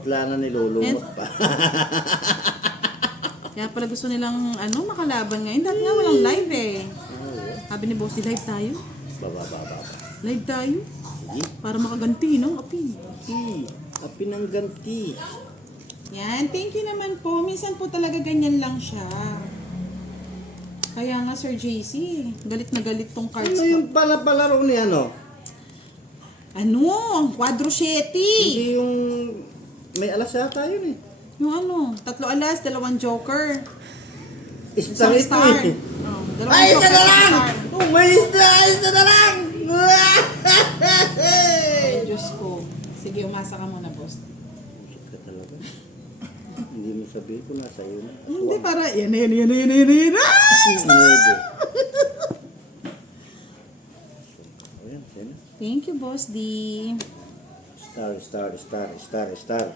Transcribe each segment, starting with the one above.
Putla na nilulungot pa. Kaya pala gusto nilang makalaban ngayon. Dati nga walang live eh. Sabi ni Boss, live tayo. Baba. Live tayo. Sige. Para makaganti, no? Api. Api ng ganti. Yan, thank you naman po. Minsan po talaga ganyan lang siya. Kaya nga Sir JC, galit na galit tong cards Ano ko. yung palaro ni ano? Quadro 7. Hindi yung may alas yata yun eh. Yung 3 alas, 2 joker. Star Isang ito star. eh. Oh, 2 Ay, joker, isa na isang lang! star. Oh, may isa na lang! Ay, Diyos ko. Sige, umasa ka muna, boss. Shit ka talaga. Hindi mo sabihin ko nasa iyo na. Hindi, para, yan. Ah! Nuebe. Ayan, sino? Thank you, Boss D. Star. Star.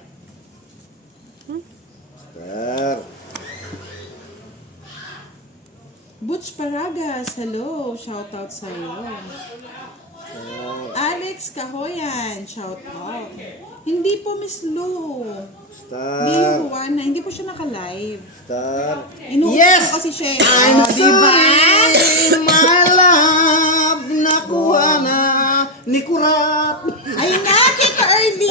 Butch Paragas, hello. Shout out sa'yo. Alex Kahoyan, shout out. Hindi po Miss Lou. Star. Bill Juana, hindi po siya naka-live. Star. Inuupo Yes! kasi siya. I'm Diba? sorry, my love. Nakuha na ni Kurat. Ayun na, Tita Early.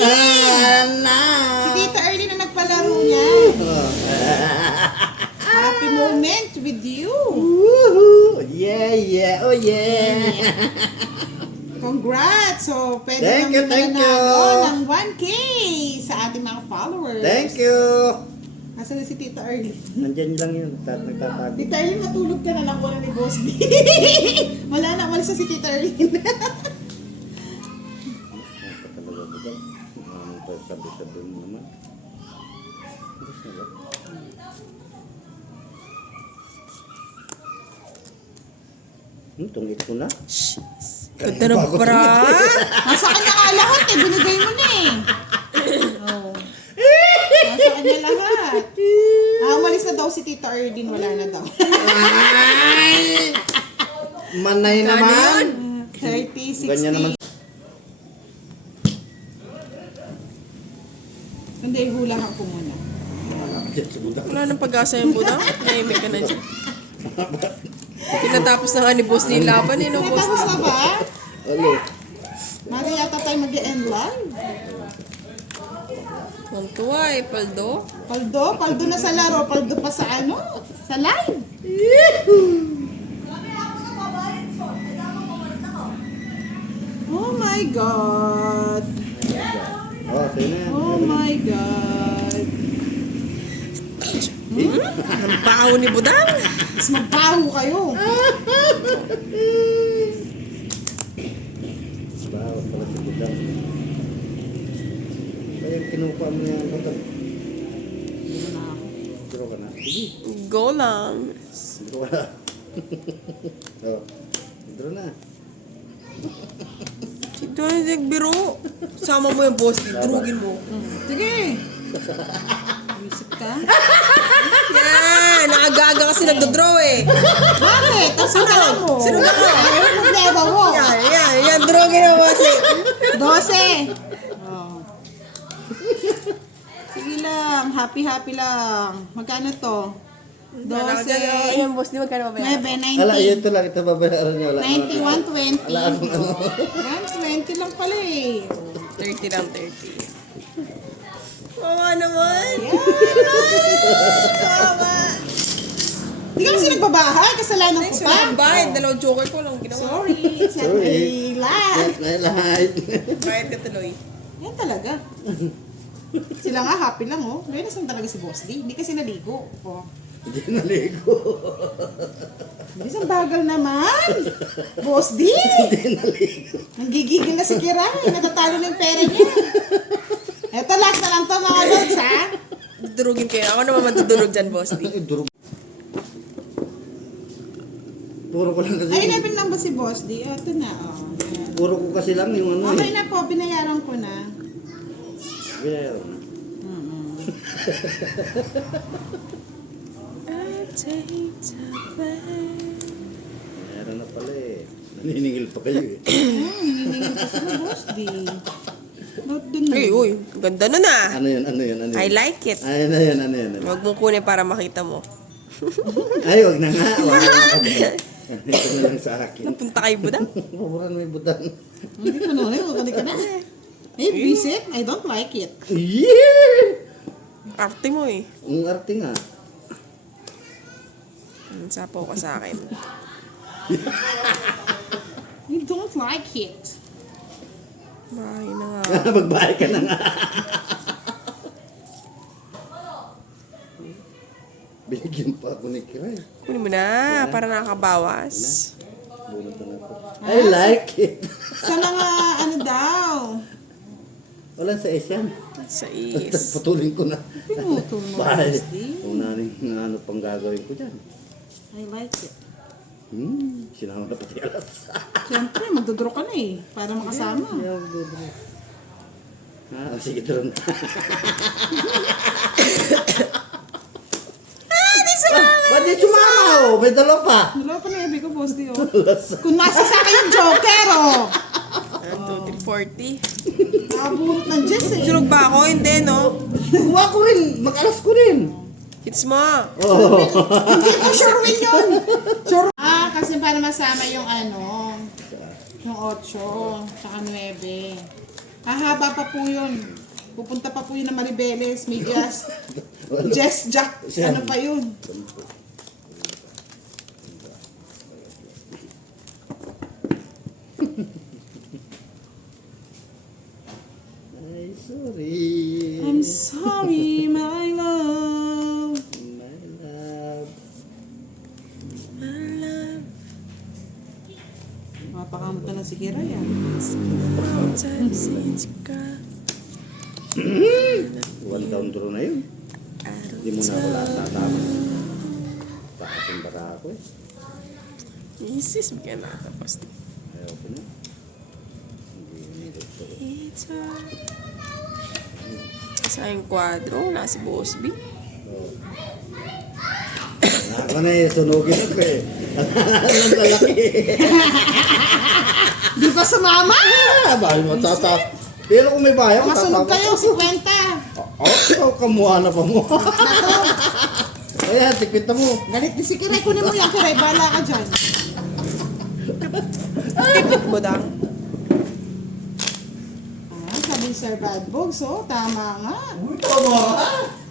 Si Tita Early na nagpalaro niya. Happy moment with you. Woohoo! Yeah. Oh, yeah. Congrats! So, pwede Thank you, thank you. ng 1K sa ating mga followers. Thank you. Nasaan na si Tita Early? Nandyan lang yun. Nagtatago. Tita Early, matulog ka na lang ko na ni Boss D. Wala na, umalis na si Tita Early. Talaga ba ba? Ano to? Sabi mo naman. Gusto na ba? Tungit ko na. Ganda ng bra. Nasa kanya nga lahat eh. Binigay mo na eh. Oh. Nasa kanya lahat. Umalis na daw si Tita Early. Wala na daw. Ay! Manay naman. 30, 60. Ganyan naman. Hindi, hulahan ko muna. Wala nang pag-asa yung Buda. Naimik ka na dyan. Pinatapos na nga ni Boss din laban eh. No, Boss? Natapos na ba? Ano? Mari yata tayo mag-end live. Ang tuwa eh, Paldo. Paldo na sa laro. Paldo pa sa sa live. Oh my God. Oh, sino yan? Oh my God. Ang baho ni Budang. Mas magbaho kayo. Bawat pala si Budang. Kaya kinukuha mo niya ang Budang. Draw ka na. Sige. Go lang. Draw ka na. Oh. Draw na. Ito na nagbiro. Sama mo yung Boss din. Drugin mo. Sige. Isip ka? Yan! Nakagaga kasi nagdodraw eh. Bakit? Ang sala mo. Sino na ka? Ayaw problema mo. Yan. Drugin mo, Boss eh. 12. Oh. Sige lang. Happy lang. Magkano to? 12. Ayan, Boss, di magkano ba yan? 9, Ala, 90. yun to lang. Ito babayaran niyo. 91, 20. Ala, ano? 20 lang pala eh. 30 lang, 30. Oo nga naman. Tama. Hindi ka kasi nagbabahay. Kasalanan ko Next, pa. walang bayad. Dalawang joker ko lang ginawa. Sorry. It's not Sorry. my life. May lahat. Bayad ka tuloy. Yan talaga. Sila nga happy lang oh. Lunes lang talaga si Boss D. Hindi kasi naligo. Oh. Hindi naligo. Isang bagal naman. Boss D. Hindi naligo. Nanggigigil na si Kira. Natatalo na yung pera niya. Eto, last na lang to mga lods ha. Durugin kayo. Ako naman matudurog dyan, Boss D. Ay, durog. Puro ko lang kasi. Ay, inabin lang ba si Boss D? Eto na oh. Ayan. Puro ko kasi lang yung ano Okay eh. na po. Binayaran ko na. Binayaran. Binayaran na pala eh. Naniningil pa kayo eh. Hininingin ko sa Boss D. Note dun Ay, eh. uy. Ganda nun ah. Ano yun? Ano yun? Ano yun? I like it. Ano yun? Ano yun? Ano yun? Huwag mong kunin para makita mo. Ay, wag na nga. Wag na. Ito na lang sa akin. Napunta kay Budang. Paboran may butan. Hindi ko na, huwag ka na. Eh, visit, I don't like it. Yeah! Arte mo eh. Ang arte nga. Sapo ka sa akin. I don't like it. Bahay na nga. Magbahay ka na nga. Binigyan pa ako ni Kiray. Kunin mo na, para nakakabawas. Bunot na ako. I like it. Sa mga ano daw. Wala sa Asian. Sa is. Putulin ko na. Pinutol mo. Bahay. Rusty. Kung ano pang gagawin ko dyan. I like it. Sinama na pati alas. Siyempre, magdodro ka na eh. Para makasama. Sige, doon. Ba't di sumama oh? May dalawa pa. Wala pa na ebi ko, boss di oh. Kung nasa sa akin yung joker oh. 1, 2, 3, 40. Nakabulot ng Jess eh. Surog ba ako? Hindi, no? Kuha ko rin. Mag-alas ko rin. Hits mo. Hindi ko sure win yun. Sure. Kasi para masama yung ano, yung 8, tsaka 9. Hahaba pa po yun. Pupunta pa po yun na Maribeles, may Jess Jack, ano pa yun? Ay, sorry. I'm sorry, my love. My love. Mapakamot na lang si Kira yan. One down draw na yun. Hindi mo na wala tatama. Taas yung bara ako eh. Isis, bigyan na tapos. Ayaw ko na. Hindi gusto ko. It's a... Sa yung kwadro, nasa Boss B. Ako na eh, sunugin ako eh. Ang lalaki. Di ba sumama? Bahal mo tata. Pero kung may bayan, Mga sunog kayo, 50. Oh, kamuha na pa mo. Kaya, tikwita mo. Galit din si Kiray, kunin mo yan Kiray, bala ka dyan. Tipit mo dang. Sabi ni Sir Badbog, so tama nga. Tama ka.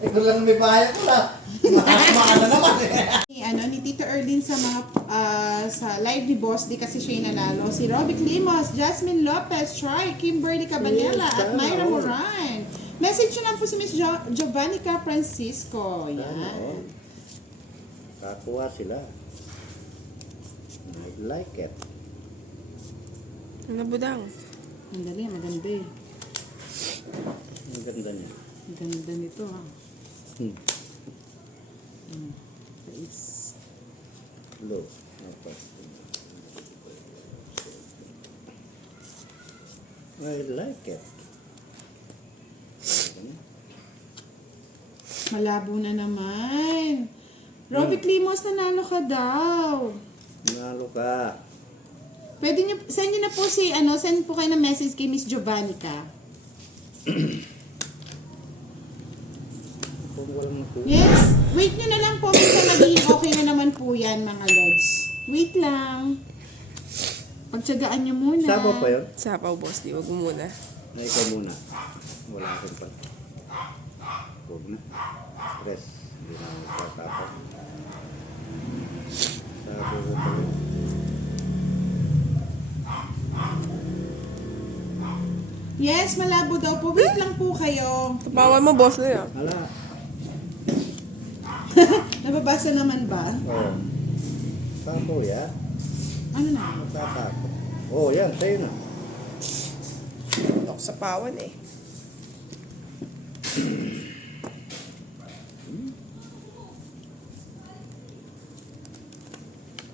Ikaw lang may bayan ko na. Maana naman eh. Ni Tito Erlin sa mga sa live ni Boss di kasi siya yung nanalo. Si Robic Limos, Jasmine Lopez, Troy, Kimberly Cabanela, Yes, at sana Myra all. Moran. Message nyo lang po si Miss Giovannica Francisco. Yan. Kakuha sila. I like it. Ano Budang? Ang dali, maganda eh. Ang ganda niya. Ang ganda nito ha. Hmm. Face. Look. Okay. I like it. Malabo na naman. Robic Limos, nanalo ka daw. Nalo ka. Pwede nyo, send nyo na po si, send po kayo ng message kay Miss Giovannica. Kung walang matulog. Yes, wait nyo na lang po. Minsan magiging okay na naman po yan, mga lods. Wait lang. Pagtsagaan nyo muna. Sabaw pa yun? Sapaw, Boss D. Huwag mo muna. Na ikaw muna. Wala akong pa. Huwag na. Stress. Hindi na ako sasapaw. Sabaw ko pa yun. Yes, malabo daw po. Wait lang po kayo. Tapawan mo, Boss D. Ah. Hala. Nababasa naman ba? Oo. Sabaw ya. Ano na? Sasapaw. Oo, yan. Sa'yo na. Tok sa pawan eh.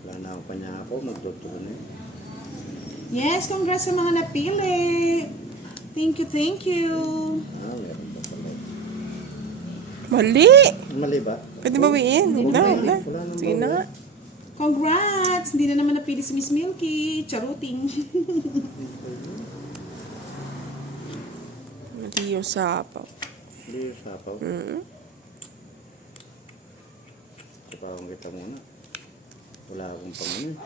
Wala na ako pa niya ako. Magtuturo na yun. Yes, congrats sa mga napili. Thank you, thank you. Meron pa pala. Mali! Mali ba? Pwede bawiin. Huwag na, huwag na. Wala nang Sige na nga. Congrats! Hindi na naman napili si Miss Milky. Charuting. Hindi yung sapaw. Hindi yung sapaw. Mm. Sapawan kita muna. Wala akong pangano.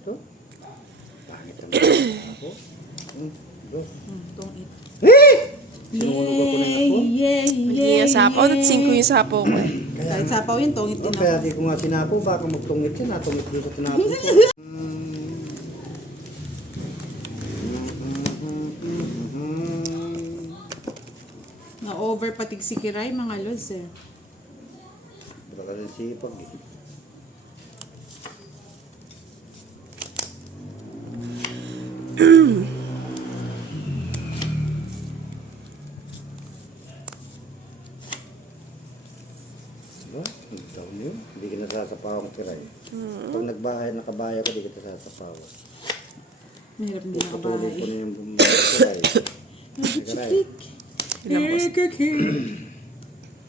Ito. Pangit ang ako. Dos. Don't eat. Sinunog ako na ako. Hindi yung sapaw. At 5 yung sapaw ko eh. Kahit sapaw yun, tongit din Kaya ako. di ko nga sinapo, baka magtungit siya. Natungit doon sa tinapo ko. Na-over patig si Kiray, mga lods eh. Baka rin sipag eh. Diba? Ang taon yun. Hindi ka nasasapawan kiray. Pag nagbahay, nakabaya ka, di ka nasasapawan. Mahirap din Putulog ko nakabahay. na yung kiray. Kiray.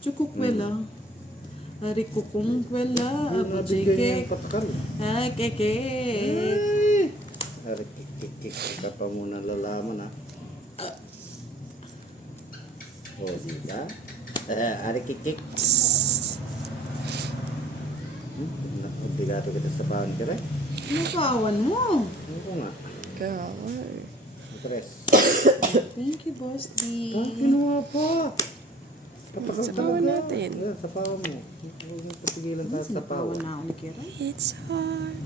Chukukwela. Ari kukungkwela. Aba Bigyan niya jeke. yung patakal. Ay, keke. Ari, kik ka pa muna lalaman ha. O, di ba? Ari, kik. Obligato kita sa bahan ka rin. Nakawan mo. Ano ko nga? Kaway. Tres. Thank you, Boss D. Kinuha pa. Patakal Sapawan talaga. natin. Yeah, sapawan mo. Huwag mo patigilan tayo sa Sinapawan sapawan. na ako ni Kiray. It's hard.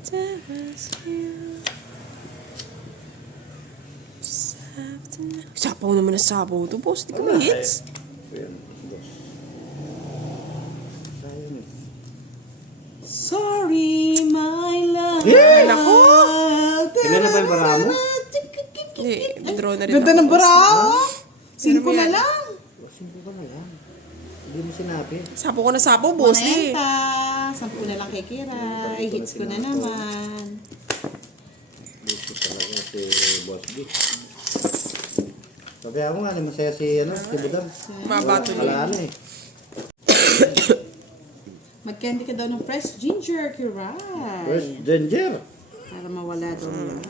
Tell us you. Sapaw naman na sapaw to, boss. Di ka may hits. Ayan, dos. Sayang eh. Sorry, my love. Yeah! Nako! Ilan na ba yung bara mo? Hindi, draw na rin Ganda ako, ng boss. barao. Singko Pero na yan. lang. Simpo ka na lang. Hindi mo sinabi. Sapaw ko na sapaw, boss. Eh. 40. 10 na lang kay Kiray. Hits ko na naman. Gusto talaga si Boss B. Sabi ako nga, masaya si Budang. Mabato Wala niya. eh. Mag-candy ka daw ng fresh ginger, Kiray. First danger. Para mawala daw yan.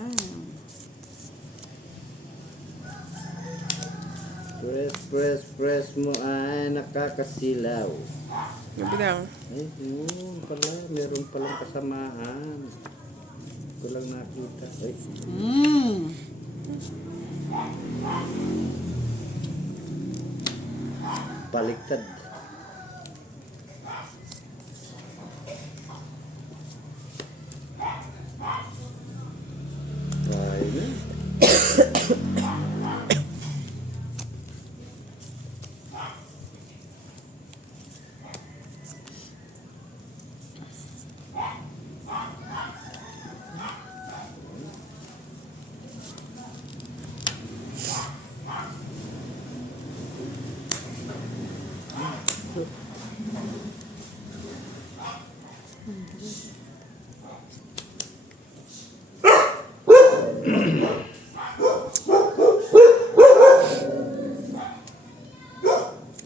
Press mo ay nakakasilaw. Gabi lang. Ay, yun pala. Meron palang kasamahan. Ito lang nakita. Ay, baliktad. Kaya na.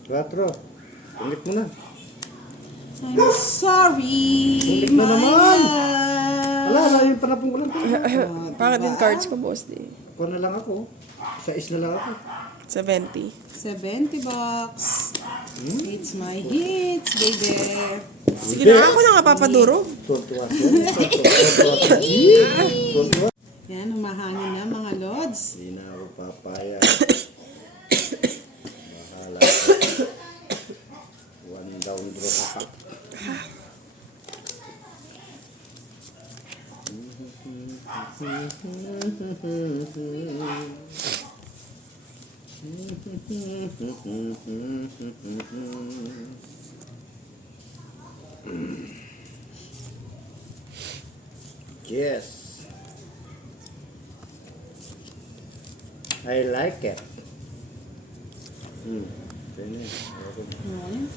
Quatro. Tungit mo na. I'm sorry, Tulik na my naman. love. Wala, layo pa na pong kulang. Pangit din cards ko, boss. Di. Kuha na lang ako. Sais na lang ako. 70. 70 bucks. It's my hits, baby. Sige na, ako na nga papaduro. Tuwa siya. Tuwa. Yan, humahangin na mga lods. Hindi na ako papaya. Bahala ka. One down draw ka pa. Yes. I like it. Ganyan. Yan.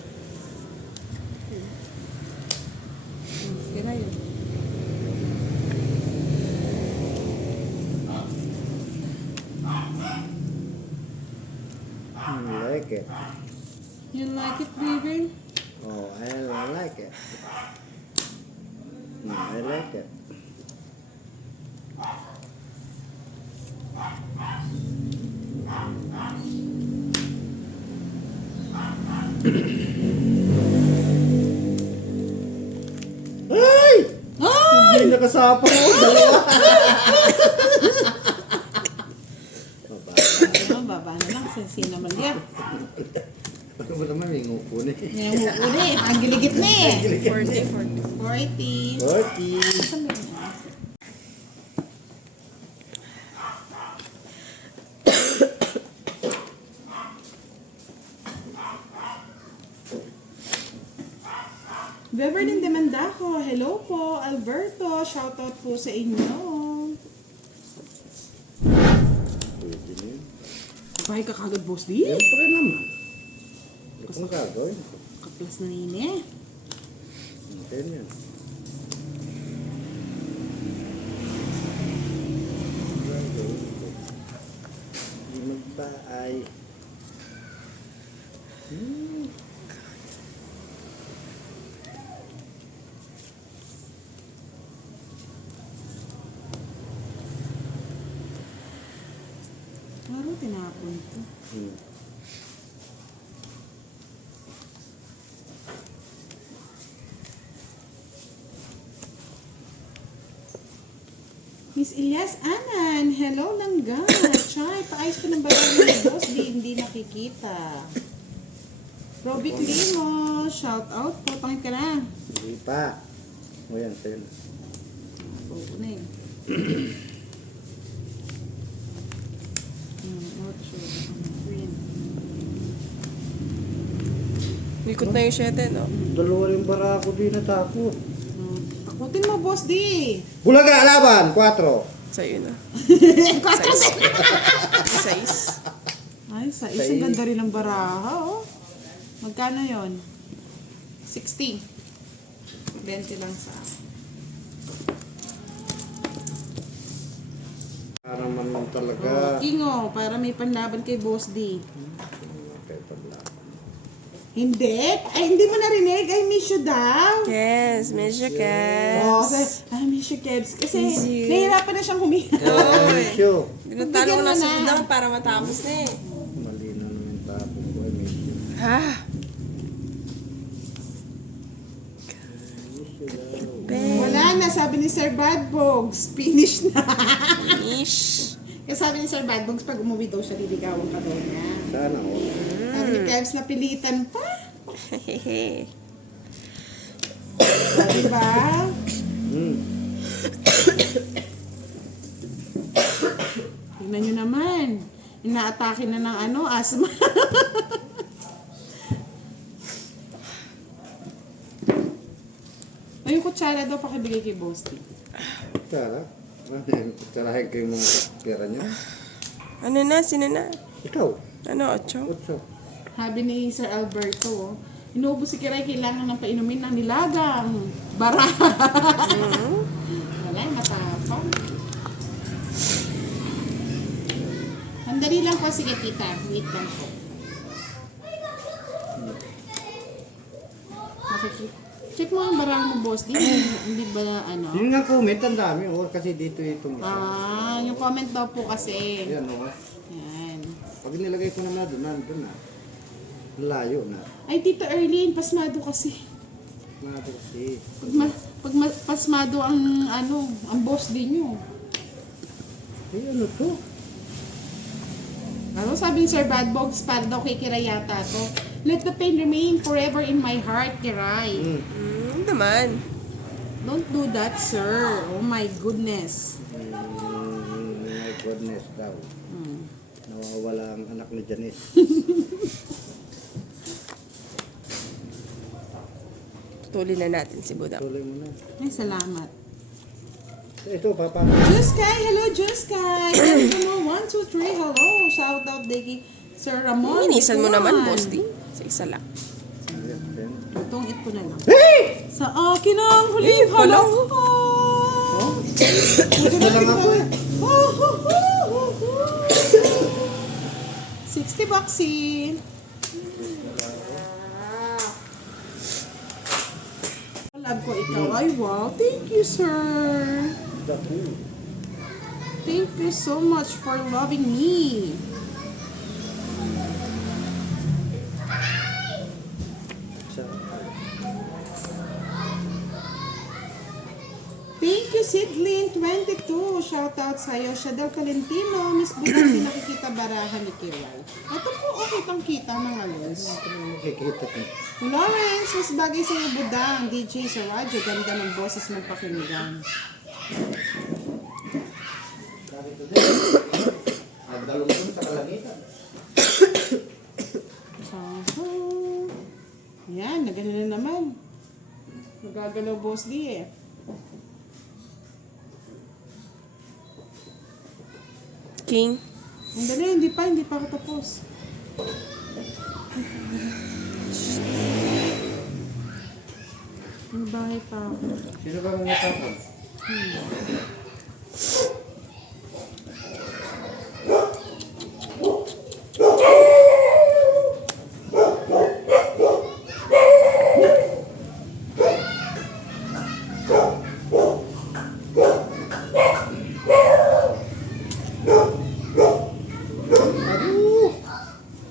Kira yun. I like it. You like it, baby? Oh, I like it. Ay! Ay! Hindi nakasapa ko. Dalawa. Ano, baba na lang. Sino naman yan? Ano ba naman may ngupo na eh. Ngayon mo uli. Ang giligit na eh. 40. 40. 40. Beverly Demandaco, hello po. Alberto, shoutout po sa inyo. Pwede na yun. Bahay ka kagad, boss di? Siyempre naman. Ano kung gagawin? Kaplas na nini. Okay na yan. Hindi magbaay. Laro tinapon ko. Miss Ilyas Anan, hello langga. Chay, paayos pa ng bagay ni boss, hindi nakikita. Robic Limo, shout out po, pangit ka na. Hindi pa. O yan, sa'yo na. Oo na eh. Green. Likot na yung 7, no? Dalawa rin bara ako di natakot. Takutin mo, boss, di. Bulaga, laban! 4. Sa'yo na. 6. Ay, sa isang ganda rin ng baraha, oh. Magkano yon? 60. 20 lang sa akin. Para man talaga. Oh, Kingo, para may panlaban kay Boss D. Okay, pala. Hindi? Ay, hindi mo narinig? I miss you daw. Yes, Medyo Oh, Kebs. I miss you, Kebs. Kasi Miss you. nahihirapan na siyang huminga. Show. Dinatalo ko na sa Bigyan mo na. budang para matapos na eh. Mali na naman yung tapon ko. I miss you. Ha? Wala na, sabi ni Sir Badbogs. Finish na. Ish. Kaya sabi ni Sir Badbogs, pag umuwi daw siya, liligawan ka daw niya. Sana ako. Sabi ni Kebs, napilitan pa. Hehehe. O, diba? Tingnan nyo naman. Inaatake na ng asma. Ay, yung kutsara daw pakibigay kay Boss T. Tara. Tarahin ko yung mga pera niya. Ano na? Sino na? Ikaw. Ano, 8? 8. Sabi ni Sir Alberto, inuubos si Kiray, kailangan ng painumin ng nilagang. Bara. Wala, matapang. Sandali lang po, sige tita. Wait lang po. Check mo ang barang mo, boss. Hindi ba ano? Yun nga comment, ang dami. Oh, kasi dito itong isa. Ah, yung comment daw po kasi. Yan o. Yan. Pag nilagay ko na doon, nandun na. Layo na. Ay, Tita Erlene, pasmado kasi. Nado kasi. Pasmado ang ang boss din nyo. Ay, ano to? Ano sabi ni Sir Badbogs, para daw kay Kiray yata to. Let the pain remain forever in my heart, Kiray. Naman. Don't do that, sir. Oh my goodness. My goodness daw. Nawawala ang anak ni Janice. Putulin na natin si Budang. Tuloy mo na. Ay, salamat. Ito, papa. Juskay, hello Juskay. Hello, 1, 2, 3, hello. Shout out kay Sir Ramon. Inisan mo naman, Juan. boss, di? Sa isa lang. Itong it ko na lang. Hey! Sa akin ang huling halong ko. Gusto lang ako eh. 60 bucks-in. Love ko ikaw. Ay, wow. Thank you, sir. Thank you so much for loving me. Thank you, Sidlin22. Shoutout sa'yo. Shadel Calentino. Miss Budang, di nakikita barahan ni Kiray. Ito po, kitang-kita mga los. Makikita ko. Lawrence, mas bagay sa'yo Budang. DJ sa radyo. Ganda ng boses mong pakinggan. Sabi ko din. Nagdalong dun sa kalangitan. Yan, nagano na naman. Nagagalaw boss di eh. King. Hindi pa ako tapos. Ang bahay pa ako. Sino ba mga tapon?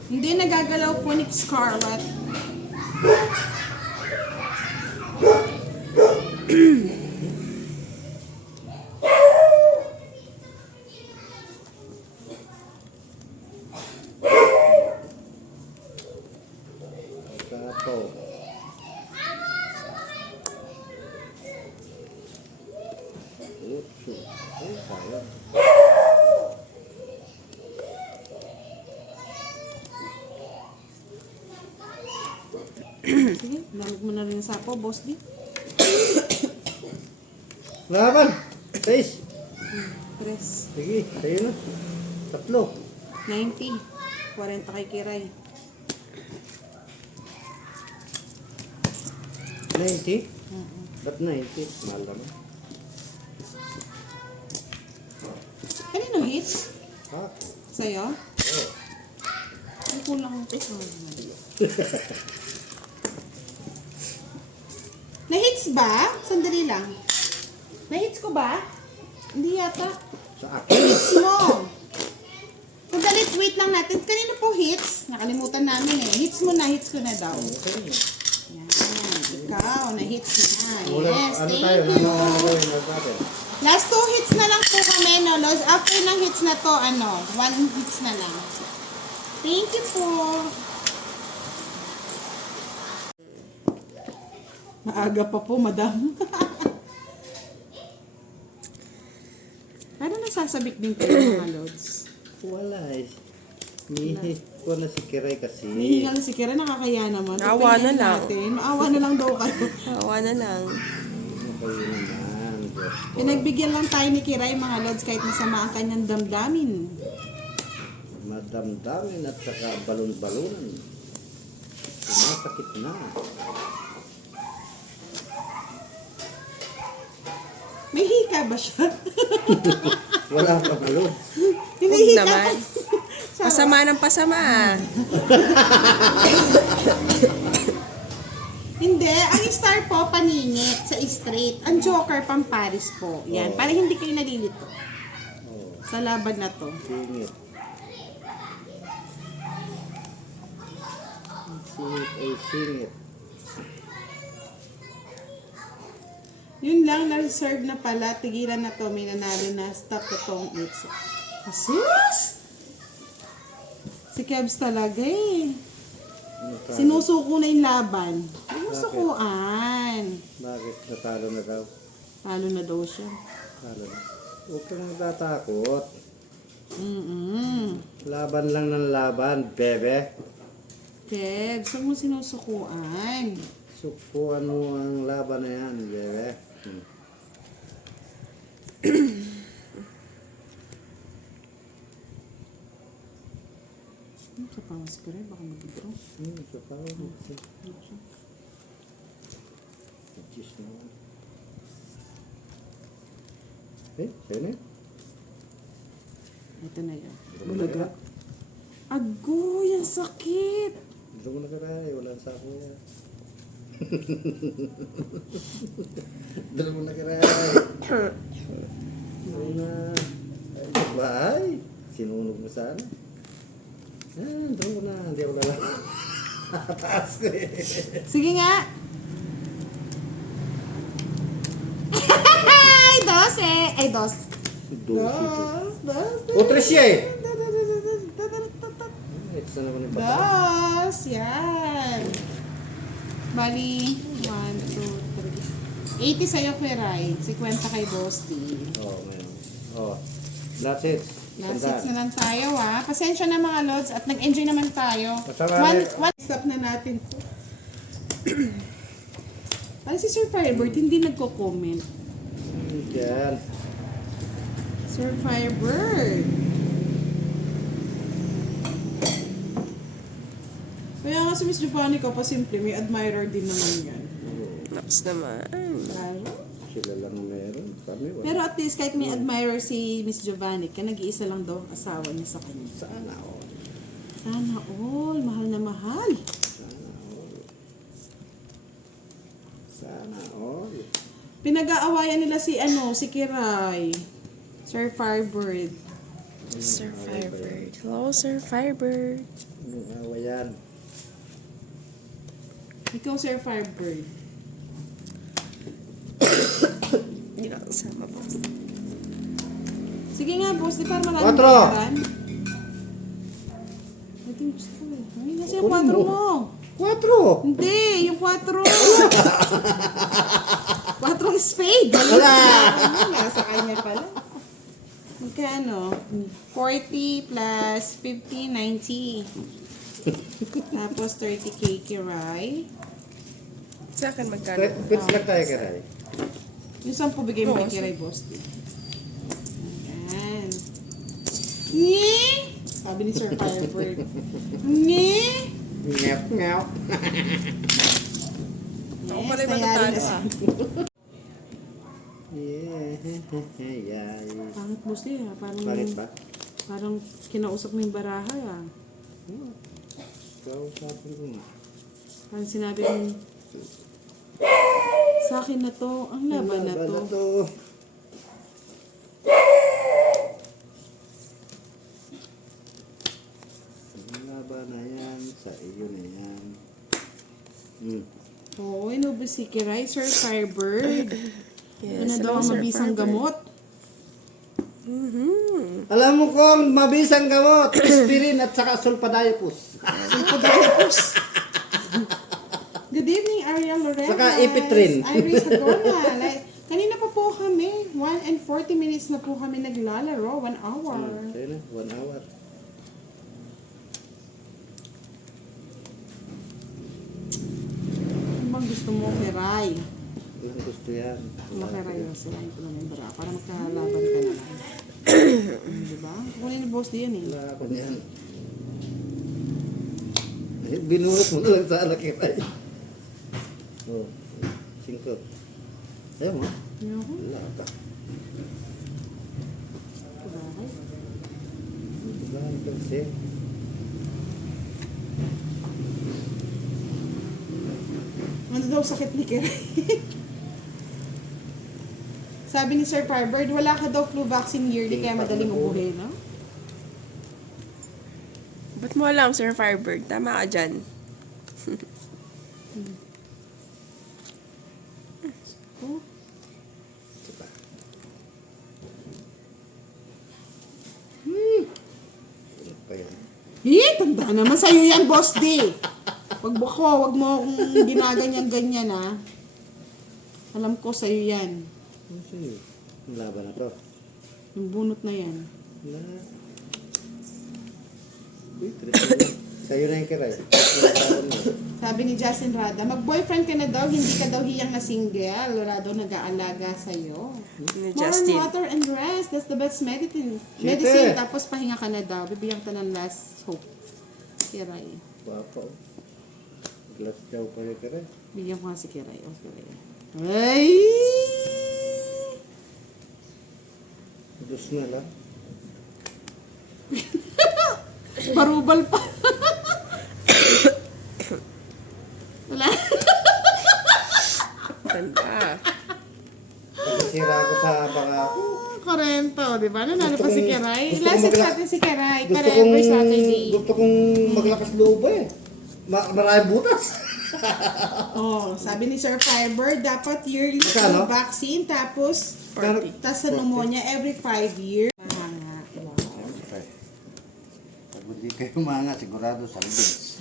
Hindi nagagalaw po ni Scarlett. Tapo. Utsu. Ay, sayang. Sige, lamig mo na rin sa ako, boss di. Laban! 6. Press. Sige, sa'yo na. 3. 90. 40 kay Kiray. 90? Ba't 90? Mahal naman. Kanino hits? Ha? Sa'yo? Oo. Ay, kulang ang pesa. Na-hits ba? Sandali lang. Na-hits ko ba? Hindi yata. Sa akin. Hits mo. Sandali, wait lang natin. Kanino po hits? Nakalimutan namin eh. Hits mo na, hits ko na daw. Okay. Yan. Ikaw, na-hits na. Wala, Yes, ano thank tayo? you. Ano gawin natin? Last 2 hits na lang po kami, no? Los. After ng hits na to, 1 hits na lang. Thank you po. Maaga pa po, madam. Ano nasasabik din kayo, mga lods? Wala eh. Mihi ko na si Kiray kasi. Nahihingal na si Kira, nakakaya naman. Awa na Pagpahingan lang. natin. Maawa na lang daw kayo. Awa na lang. Ano kayo naman? Diyos ko. Pinagbigyan lang tayo ni Kiray, mga lods, kahit masama ang kanyang damdamin. Madamdamin at saka balon-balonan. Sumasakit na. May hika ba siya? Wala pa balon. Hinihika naman. Siya, Pasama ng pasama. Hindi, ang star po paningit sa straight. Ang joker pamparis po. Yan, para hindi kayo nalilito Oh, sa laban na to. singit. Singit ay singit. Yun lang, na-reserve na pala. Tigilan na to. May nanalo na. Stop to tong it's. Asus! Si Kebs talaga eh. Ano tayo? Sinusuko na yung laban. Sinusukuan. Bakit natalo na daw? Talo na daw siya. Talo na. Huwag kang nagtatakot. Laban lang ng laban, bebe. Kebs, huwag mo sinusukuan. Sukuan mo ang laban na yan, bebe. Sa pangas ko rin, baka mag-draw. Ito pa ako. Cheese mo. Sa'yo na yun. Ito na yun. Bulaga. Agoy, ang sakit. Ito mo na karay, walang sako yan. Dala mo na karay. Ay na. Ay, bahay. Sinunog mo sana. Dala mo na. Hindi ako lala. Taas ko eh. Sige nga. Ay, Ay, dos. Dos. O, tres siya eh. Ito na naman yung bata. Dos. Yan. Bali, 1, 2, 3. 80 sa'yo, Kiray. 50 kay Boss D. Oo, ngayon. Oo. Last hits. Last hits na lang tayo, ha. Pasensya na mga lods at nag-enjoy naman tayo. Masama Stop na natin. Parang si Sir Firebird hindi nagko-comment. Yan. Sir Firebird. Kaya nga si Miss Giovanni ka pa simple, may admirer din naman yan. Naks naman. Lalo. Sila lang ang meron. Kami wala. Pero at least kahit may admirer si Miss Giovanni, ka nag-iisa lang daw ang asawa niya sa kanya. Sana all. Sana all, mahal na mahal. Sana all. Sana all. Pinag-aawayan nila si si Kiray. Sir Firebird. Sir Firebird. Hello, Sir Firebird. Anong awa yan? Ikaw, Sir Firebird. Hindi na kasama, boss. Sige nga, boss. Di para maraming Quatro. bayaran. Ito yung gusto ko eh. Ay, nasa yung 4 mo. 4! Hindi, yung 4. 4 spade. Wala! Nasa kanya pala. Magkano? 40 plus 50, 90. Tapos 30k kiray. Sa akin magkano? Quits lang tayo, Karay. Yung 10 bigay mo kay kiray, boss. Ayan. Nye! Sabi ni Sir Firebird. Nye! Ngap, ngap. Ako pala yung nangyari matatalo, na ah. Yeah. Pangit, boss eh. Parang, Bakit ba? parang kinausap mo yung baraha ah. Kausapin ko nga. Parang sinabi mo, sa akin na to, ang laban na to. Ang laban na yan, sa iyo na yan. Oo, inubos si Kiray, Sir Firebird. Yes, Ano daw hello, ang Sir mabisang Firebird. gamot? Alam mo kung mabisang gamot, aspirin at saka sulfadiopus. Good evening, Ariel Lorenz. Saka Epitrin. Iris Hagona. Kanina pa po kami, 1 and 40 minutes na po kami naglalaro, 1 hour. Sa'yo na, 1 hour. Ano bang gusto mo, Kiray? Walang gusto yan. Makiray yung sila ko ng bra para magkalaban ka na lang. Diba? Kunin ni boss diyan eh. Wala ako niyan. Eh, binurot mo na lang sa anak kita eh. Oh, 5. Ayaw mo? Ayoko. Wala ka. Bakit? Wala ka kasi. Ano daw sakit ni Kiray? Sabi ni Sir Firebird, wala ka daw flu vaccine yearly kaya madaling ubuhin, no? Ba't mo alam, Sir Firebird? Tama ka dyan. Oh, Diba? Ano pa yan? tanda naman sa'yo yan, Boss D. Wag mo akong ginaganyan-ganyan, ha? Alam ko sa'yo yan. Ano sa'yo? Ang laban na to. Yung bunot na yan. Wala. Uy, sa'yo na yung kiray. Sabi ni Justin Rada, mag-boyfriend ka na daw, hindi ka daw hiyang na single. Wala daw nag-aalaga sa'yo. Ni More Justin. water and rest. That's the best medicine. Siyete. Tapos pahinga ka na daw. Bibigyan ka ng last hope. Kiray. Papa, oh. Glass daw pa yung kiray. Bigyan ko nga si Kiray. Oh, Kiray. Ay! Dos na lang. Barubal pa. Wala. Tanda. Nasisira ako sa baka ko. 40, di ba? Nanalo Gusto pa si kong- Kiray. gusto Last kong hit magla- natin si Kiray. Gusto Para kong, every Saturday. gusto kong maglakas loob eh. Maraming butas. Oh, sabi ni Sir Fiber, dapat yearly Magkano? flu vaccine, tapos sa pneumonia every 5 years. Mahanga. Wow. Siyempre. Pag hindi kayo mga sigurado sa libins.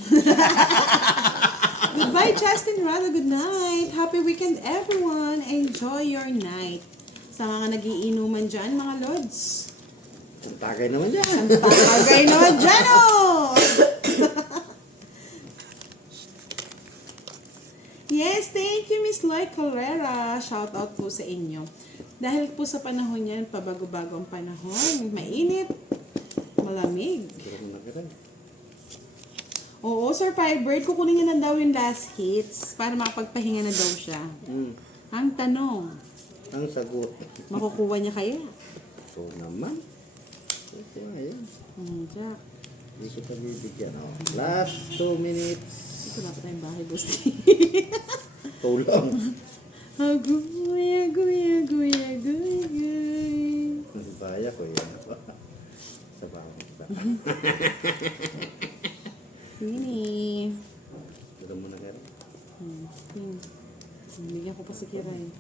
Goodbye, Justin Rado. Good night. Happy weekend, everyone. Enjoy your night. Sa mga nagiinuman dyan, mga lods. Ang tagay naman dyan. Pagkagay naman dyan, oh! Yes, thank you, Miss Loy Carrera. Shout out po sa inyo. Dahil po sa panahon yan, pabago-bago ang panahon. Mainit, malamig. Pero kung nakiray. Oo, Sir Firebird, kukunin niya na daw yung last hits para makapagpahinga na daw siya. Ang tanong, Ang sagot. makukuha niya kaya? So naman. Okay, ayun. Jack. Hindi ko pa bibigyan. Oh. Last 2 minutes. Ito na pa tayong bahay, Gusti. Tulong. Agoy, agoy, agoy, agoy, agoy. Baya ko yan. Sa bawang sa. Winnie. Ito mo na kaya. Bigyan ko pa si Kiray.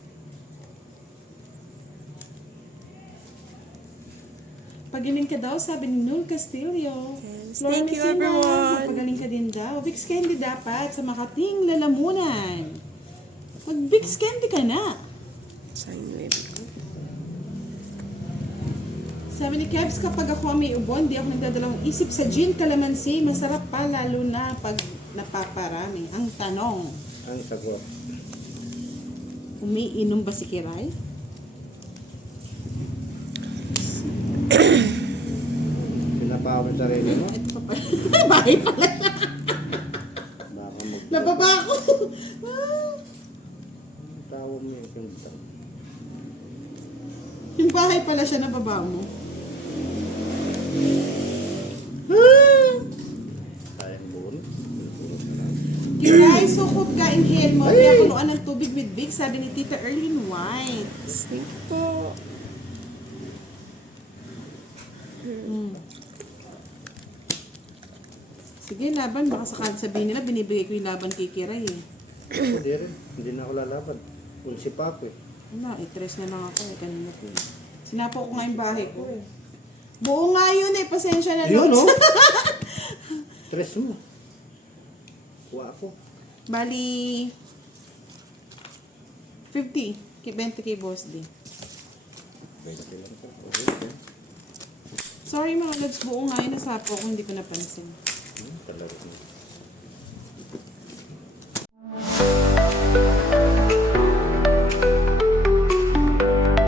Pagaling ka daw, sabi ni Nul Castillo. Yes, Flor thank you, Messina, everyone. Pagaling ka din daw. Vicks Candy dapat sa Makating Lalamunan. Mag-Vicks Candy ka na. Sayang yung baby ko. Sabi ni Kebs, kapag ako may ubon, di ako nagdadalawang isip sa gin calamansi. Masarap pa, lalo na pag napaparami. Ang tanong, Ang sagot. umiinom ba si Kiray? Pinapawa mo sa sarili mo. Ito pa pala. Bahay pala siya. Baka mag... Nababa ako. Tawa mo yung kintang. Yung bahay pala siya, nababa mo. Sayang buon. Kiray, sukot ka, inhale mo. Kaya kuluan ng tubig with Vicks, sabi ni Tita Erlyn White. Thank you po. Sige, laban. Baka sakali sabihin nila, binibigay ko yung laban kay Kiray eh. Ako di rin. Hindi na ako lalaban. Unsi pa ako eh. Wala, i-tres na lang ako eh. Kanina ko eh. Sinapo ko nga yung bahay ko eh. Buo nga yun eh. Pasensya na Yun Lods. no? Tres mo. Kuha ako. Bali, 50. 20 kay Boss D. 20 lang po. Okay. Sorry mga Lods, buo nga yun. Nasapo ko, hindi ko napansin. Talaga.